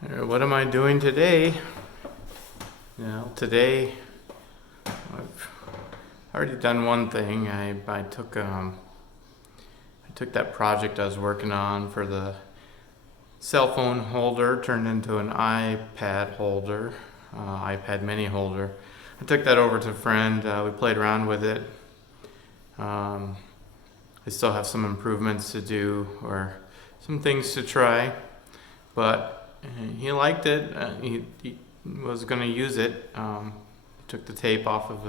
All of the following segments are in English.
What am I doing today? Today I've already done one thing. I took that project I was working on for the cell phone holder, turned into an iPad holder, iPad mini holder. I took that over to a friend. We played around with it. I still have some improvements to do or some things to try, but he liked it. He was going to use it. Took the tape off of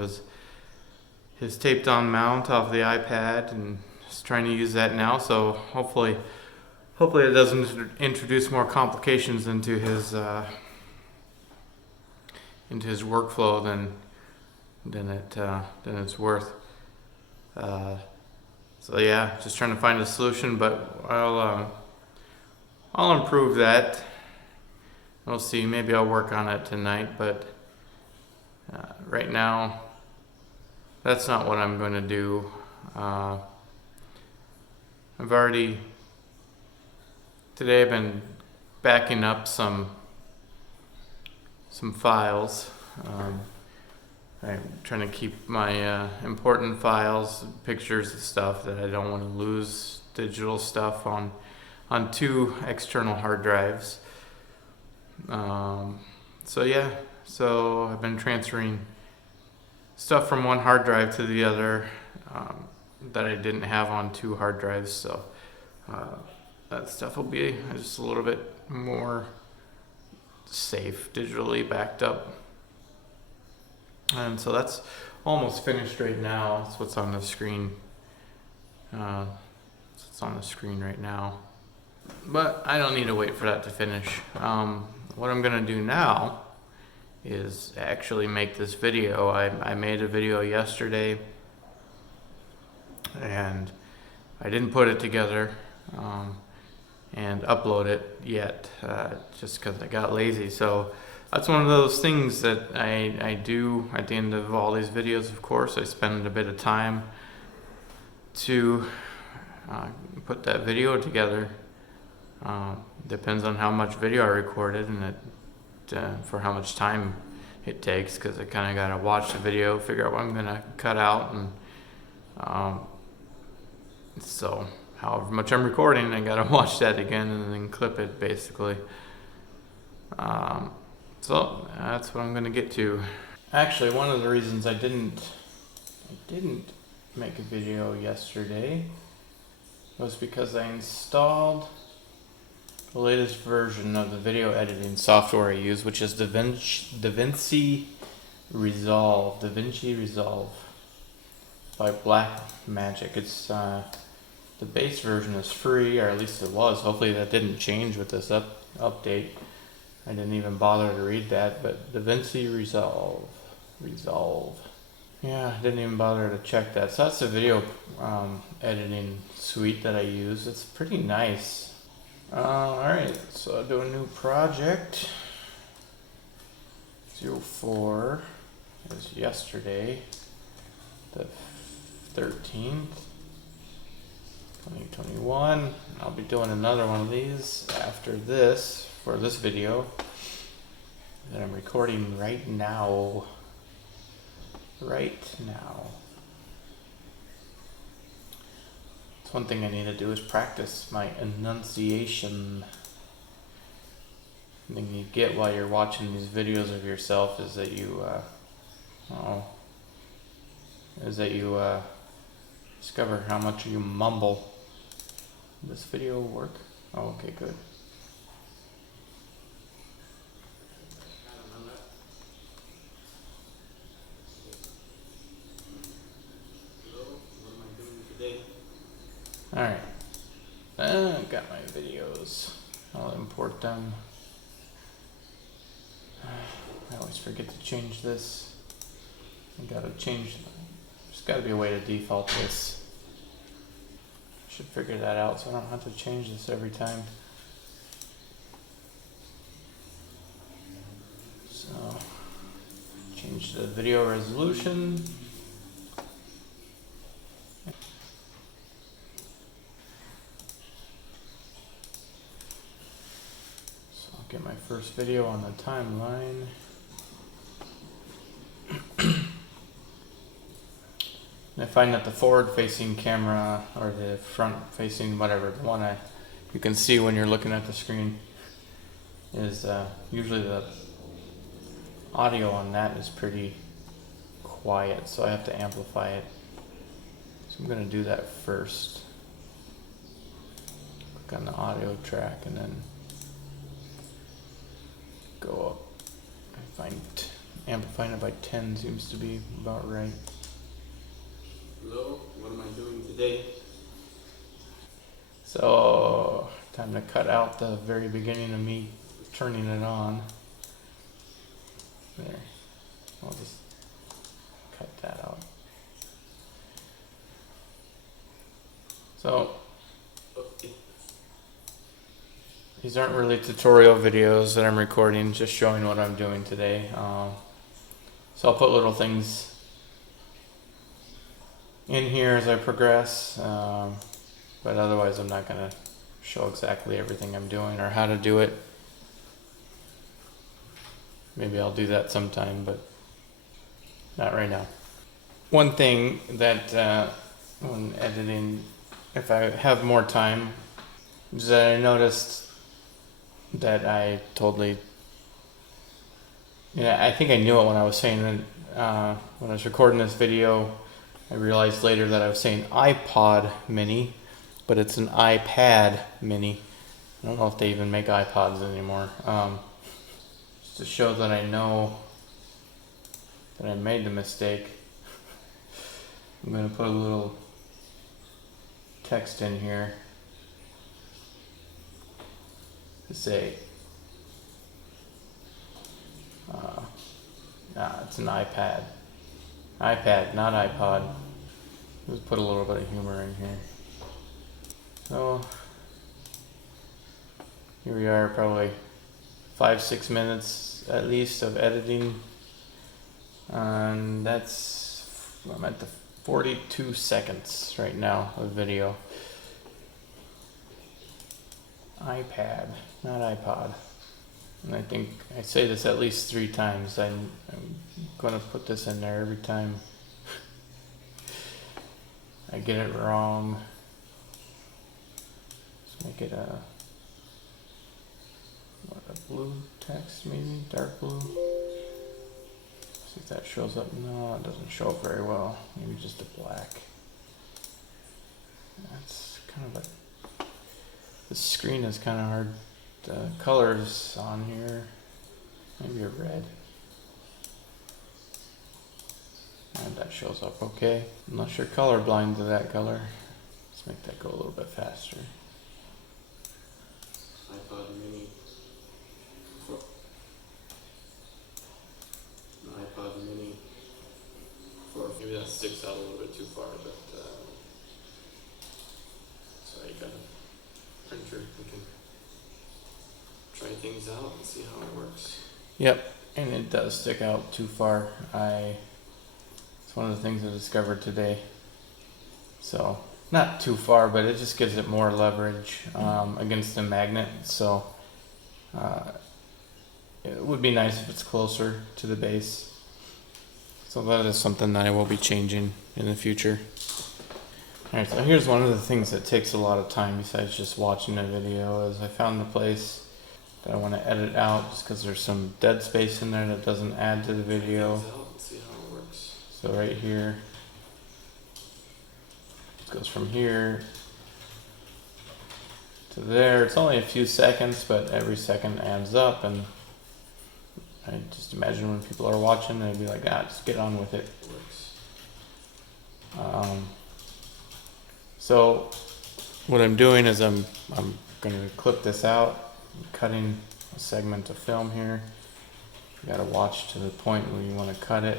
his taped on mount off the iPad and is trying to use that now. So hopefully it doesn't introduce more complications into his workflow than it's worth. So yeah, just trying to find a solution, but I'll improve that. We'll see. Maybe I'll work on it tonight, but right now, that's not what I'm going to do. Today I've been backing up some files. I'm trying to keep my important files, pictures and stuff that I don't want to lose, digital stuff on two external hard drives. So I've been transferring stuff from one hard drive to the other that I didn't have on two hard drives. So that stuff will be just a little bit more safe, digitally backed up. And so that's almost finished right now. That's what's on the screen. It's on the screen right now. But I don't need to wait for that to finish. What I'm gonna do now is actually make this video. I made a video yesterday and I didn't put it together and upload it yet just because I got lazy. So that's one of those things that I do at the end of all these videos. Of course, I spend a bit of time to put that video together. Depends on how much video I recorded and for how much time it takes, because I kind of got to watch the video, figure out what I'm going to cut out, and so however much I'm recording, I got to watch that again and then clip it basically. So that's what I'm going to get to. Actually, one of the reasons I didn't make a video yesterday was because I installed the latest version of the video editing software I use, which is DaVinci Resolve by Blackmagic. It's the base version is free, or at least it was. Hopefully that didn't change with this update. I didn't even bother to read that, but DaVinci Resolve. Yeah, I didn't even bother to check that. So that's the video editing suite that I use. It's pretty nice. Alright, so I'll do a new project. 04 is yesterday, the 13th, 2021. I'll be doing another one of these after this, for this video that I'm recording right now. One thing I need to do is practice my enunciation. The thing you get while you're watching these videos of yourself is that you discover how much you mumble. Will this video work? Oh, okay, good. Alright, I've got my videos. I'll import them. I always forget to change this. There's gotta be a way to default this. Should figure that out so I don't have to change this every time. So, change the video resolution. get my first video on the timeline. And I find that the forward-facing camera, or the front-facing, whatever, the one you can see when you're looking at the screen, is usually the audio on that is pretty quiet, so I have to amplify it. So I'm going to do that first. Click on the audio track and then go up. I find amplifying it by 10 seems to be about right. Hello, what am I doing today? So, time to cut out the very beginning of me turning it on. There. I'll just cut that out. So, these aren't really tutorial videos that I'm recording, just showing what I'm doing today. So I'll put little things in here as I progress, but otherwise I'm not going to show exactly everything I'm doing or how to do it. Maybe I'll do that sometime, but not right now. One thing that when editing, if I have more time, is that I noticed that I totally, I think I knew it when I was saying that, when I was recording this video, I realized later that I was saying iPod mini, but it's an iPad mini. I don't know if they even make iPods anymore. Just to show that I know that I made the mistake, I'm going to put a little text in here to say, it's an iPad. iPad, not iPod. Just put a little bit of humor in here. So, here we are, probably 5-6 minutes at least of editing. And I'm at the 42 seconds right now of video. iPad, not iPod. And I think I say this at least 3 times. I'm going to put this in there every time I get it wrong. Let's make it a blue text, maybe dark blue. See if that shows up. No, it doesn't show up very well. Maybe just a black. That's kind of a, the screen is kind of hard. The colors on here, maybe a red. And that shows up okay. Unless you're colorblind to that color. Let's make that go a little bit faster. iPod mini. iPod mini. Maybe that sticks out a little bit too far, but sorry, you got a printer. We can try things out and see how it works. Yep, and it does stick out too far. It's one of the things I discovered today. So, not too far, but it just gives it more leverage against the magnet. So, it would be nice if it's closer to the base. So that is something that I will be changing in the future. Alright, so here's one of the things that takes a lot of time besides just watching a video, is I found the place that I want to edit out just because there's some dead space in there that doesn't add to the video. See how it works. So right here, it goes from here to there. It's only a few seconds, but every second adds up, and I just imagine when people are watching, they'd be like, just get on with it. So what I'm doing is I'm going to clip this out. I'm cutting a segment of film here. You got to watch to the point where you want to cut it.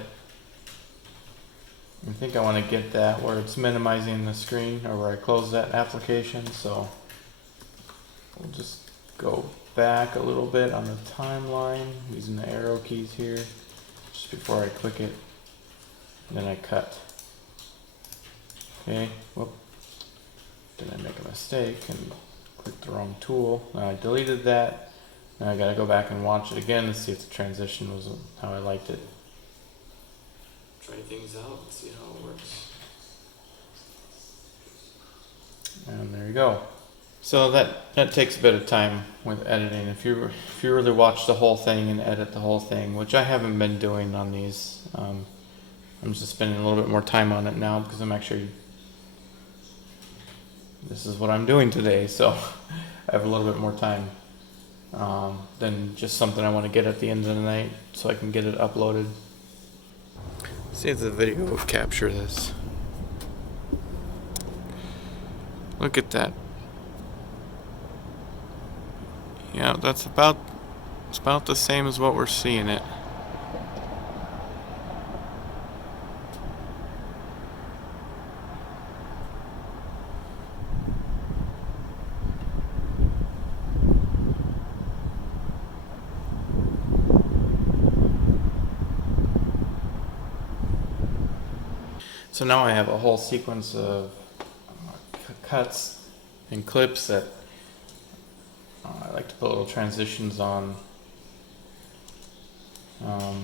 I think I want to get that where it's minimizing the screen, or where I close that application. So we'll just go back a little bit on the timeline using the arrow keys here just before I click it, and then I cut. Okay, whoop, did I make a mistake and clicked the wrong tool? I deleted that, And I gotta go back and watch it again to see if the transition was how I liked it. Try things out and see how it works. And there you go. So that takes a bit of time with editing. If you really watch the whole thing and edit the whole thing, which I haven't been doing on these, I'm just spending a little bit more time on it now because I'm actually, this is what I'm doing today, so I have a little bit more time than just something I want to get at the end of the night so I can get it uploaded. See if the video will capture this. Look at that. Yeah, it's about the same as what we're seeing it. So now I have a whole sequence of cuts and clips that I like to put little transitions on. I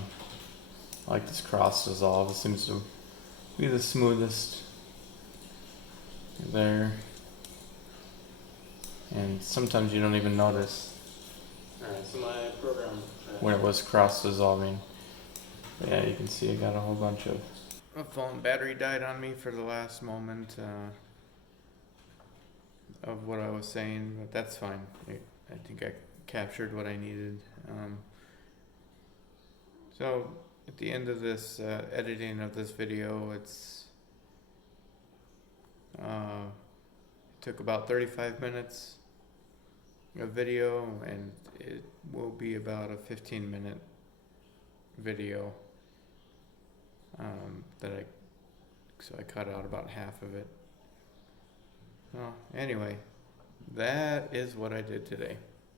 like this cross dissolve. It seems to be the smoothest there. And sometimes you don't even notice. Alright, so my program when it was cross dissolving. Yeah, you can see I got a whole bunch of. My phone battery died on me for the last moment of what I was saying, but that's fine. I think I captured what I needed. So at the end of this editing of this video, it took about 35 minutes of video, and it will be about a 15-minute video so I cut out about half of it. Well, anyway, that is what I did today.